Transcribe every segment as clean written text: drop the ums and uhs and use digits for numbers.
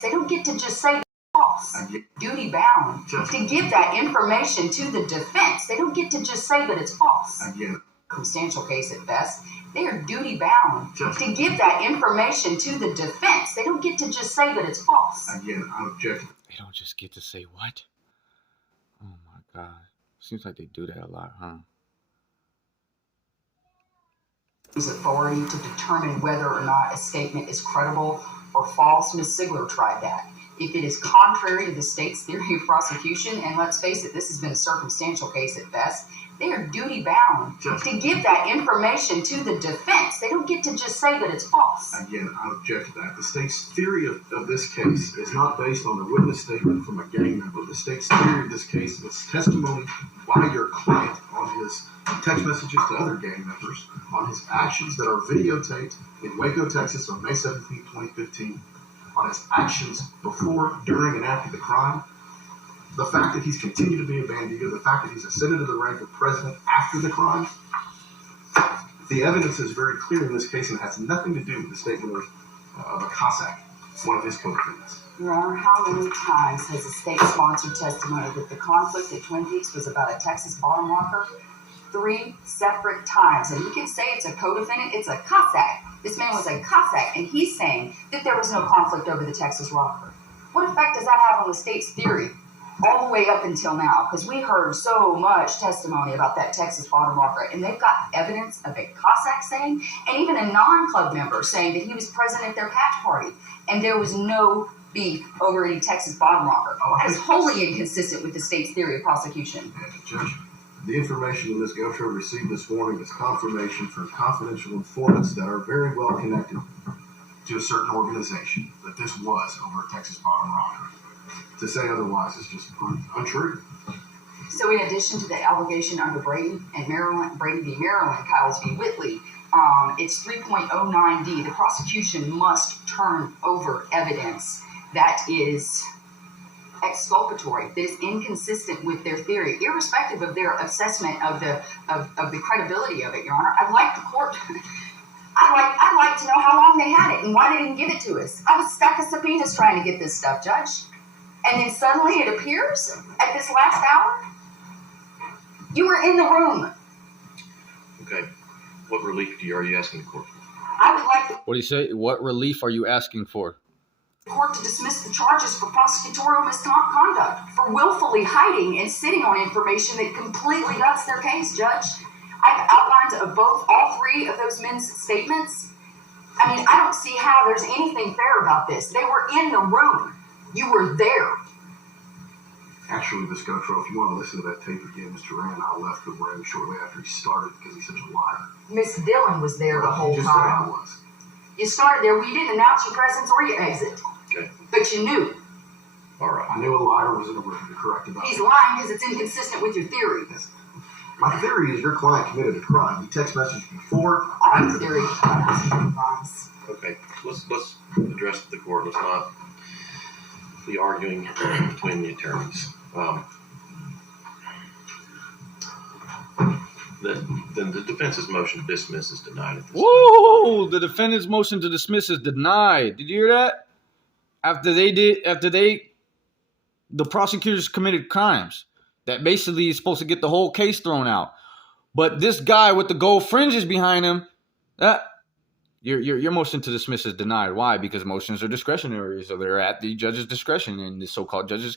They don't get to just say false. Duty bound to give that information to the defense. They don't get to just say that it's false. Circumstantial case at best. They are duty bound to give that information to the defense. They don't get to just say that it's false. Again, I object. They don't just get to say what? Oh my God. Seems like they do that a lot, huh? Authority to determine whether or not a statement is credible or false. Ms. Sigler tried that. If it is contrary to the state's theory of prosecution, and let's face it, this has been a circumstantial case at best, they are duty bound to give that information to the defense. They don't get to just say that it's false. Again, I object to that. The state's theory of this case is not based on the witness statement from a gang member. The state's theory of this case is testimony by your client on his text messages to other gang members, on his actions that are videotaped in Waco, Texas on May 17, 2015, on his actions before, during, and after the crime. The fact that he's continued to be a bandito, the fact that he's ascended to the rank of president after the crime, the evidence is very clear in this case and has nothing to do with the statement of a Cossack, one of his co-defendants. Your Honor, how many times has the state-sponsored testimony that the conflict at Twin Peaks was about a Texas bottom rocker? 3 separate times. And you can say it's a co-defendant, it's a Cossack. This man was a Cossack, and he's saying that there was no conflict over the Texas rocker. What effect does that have on the state's theory? All the way up until now, because we heard so much testimony about that Texas bottom rocker, and they've got evidence of a Cossack saying, and even a non-club member saying that he was present at their patch party, and there was no beef over any Texas bottom rocker. That is wholly inconsistent with the state's theory of prosecution. Judge, the information that Ms. Gautreaux received this morning is confirmation from confidential informants that are very well connected to a certain organization that this was over a Texas bottom rocker. To say otherwise is just untrue. So in addition to the allegation under Brady and Maryland, Brady v. Maryland, Kyles v. Whitley, it's 3.09D. The prosecution must turn over evidence that is exculpatory, that is inconsistent with their theory, irrespective of their assessment of the credibility of it, Your Honor. I'd like the court... I'd like to know how long they had it and why they didn't give it to us. I was stuck as subpoenas trying to get this stuff, Judge. And then suddenly it appears at this last hour. You were in the room. Okay. What relief are you asking the court for? I would like the What do you say? What relief are you asking for? court to dismiss the charges for prosecutorial misconduct, for willfully hiding and sitting on information that completely guts their case, Judge. I've outlined all 3 of those men's statements. I mean, I don't see how there's anything fair about this. They were in the room. You were there. Actually, Ms. Gautreaux, if you want to listen to that tape again, Mr. Rand, left the room shortly after he started because he's such a liar. Miss Dillon was there the whole You just said I time. was. You started there. You didn't announce your presence or your exit. Okay. But you knew. All right. I knew a liar was in the room. You're correct about He's that. lying because it's inconsistent with your theory. My theory is your client committed a crime. He text messaged before. Our theory is crimes. Okay. Let's address the court. Let's not be arguing between the attorneys. Then the defense's motion to dismiss is denied at this time. Whoa! The defendant's motion to dismiss is denied. Did you hear that? The prosecutors committed crimes. That basically is supposed to get the whole case thrown out. But this guy with the gold fringes behind him, your motion to dismiss is denied. Why? Because motions are discretionary, so they're at the judge's discretion, and the so-called judges,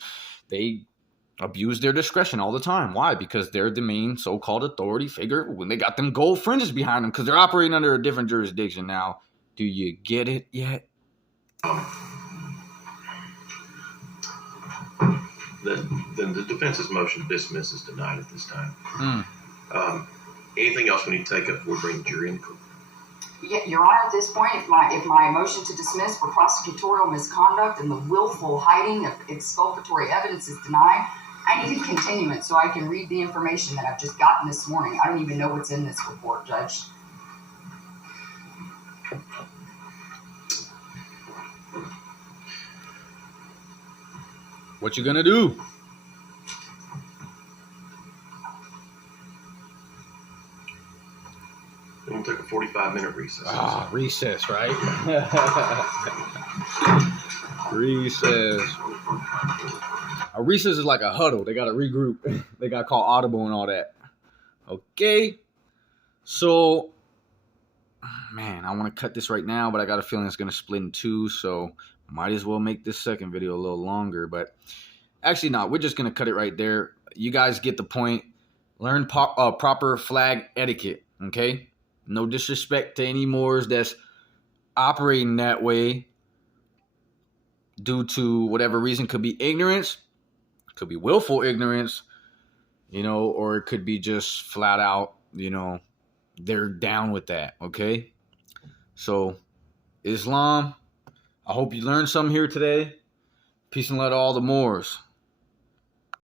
they abuse their discretion all the time. Why? Because they're the main so-called authority figure when they got them gold fringes behind them because they're operating under a different jurisdiction. Now, do you get it yet? Then the defense's motion to dismiss is denied at this time. Anything else we need to take up before we bring the jury in the court? Yeah, Your Honor, at this point, if my motion to dismiss for prosecutorial misconduct and the willful hiding of exculpatory evidence is denied, I need a continuance so I can read the information that I've just gotten this morning. I don't even know what's in this report, Judge. What you gonna do? Then we'll take a 45-minute recess. Recess, right? Recess. A recess is like a huddle. They got to regroup. They got to call audible and all that. Okay. So, man, I want to cut this right now, but I got a feeling it's going to split in two. So, might as well make this second video a little longer. But actually, no, we're just going to cut it right there. You guys get the point. Learn proper flag etiquette. Okay. No disrespect to any Moors that's operating that way due to whatever reason. Could be ignorance, could be willful ignorance, or it could be just flat out, they're down with that. Okay. So Islam, I hope you learned something here today. Peace and love to all the Moors.